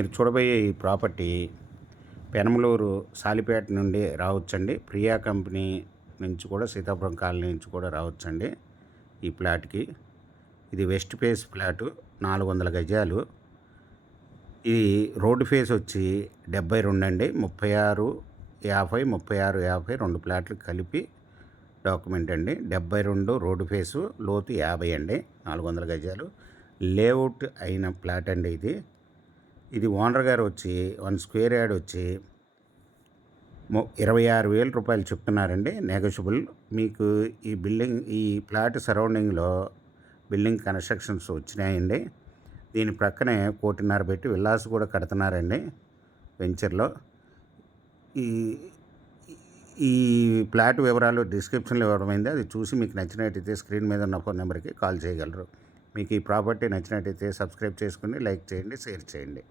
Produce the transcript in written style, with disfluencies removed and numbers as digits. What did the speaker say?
మీరు చూడబోయే ఈ ప్రాపర్టీ పెనమలూరు సాలిపేట నుండి రావచ్చండి. ప్రియా కంపెనీ నుంచి కూడా సీతాపురం కాలనీ నుంచి కూడా రావచ్చండి ఈ ప్లాట్కి. ఇది వెస్ట్ ఫేస్ ఫ్లాటు, 400 గజాలు. ఇది రోడ్డు ఫేస్ వచ్చి 72 అండి. 36, 50, 36, 50 2 ప్లాట్లు కలిపి డాక్యుమెంట్ అండి. 72 రోడ్డు ఫేసు, లోతు 50 అండి. 400 గజాలు లేఅవుట్ అయిన ప్లాట్ అండి ఇది. ఇది ఓనర్ గారు వచ్చి 1 స్క్వేర్ యార్డ్ వచ్చి 26,000 రూపాయలు చెప్తున్నారండి, నెగోషియబుల్. మీకు ఈ బిల్డింగ్, ఈ ప్లాట్ సరౌండింగ్లో బిల్డింగ్ కన్స్ట్రక్షన్స్ వచ్చినాయండి. దీని ప్రక్కనే 1,50,00,000 పెట్టి విల్లాస్ కూడా కడుతున్నారండి వెంచర్లో. ఈ ఈ ప్లాట్ వివరాలు డిస్క్రిప్షన్లో ఇవ్వడమైంది. అది చూసి మీకు నచ్చినట్టయితే స్క్రీన్ మీద ఉన్న ఫోన్ నెంబర్కి కాల్ చేయగలరు. మీకు ఈ ప్రాపర్టీ నచ్చినట్టయితే సబ్స్క్రైబ్ చేసుకుని లైక్ చేయండి, షేర్ చేయండి.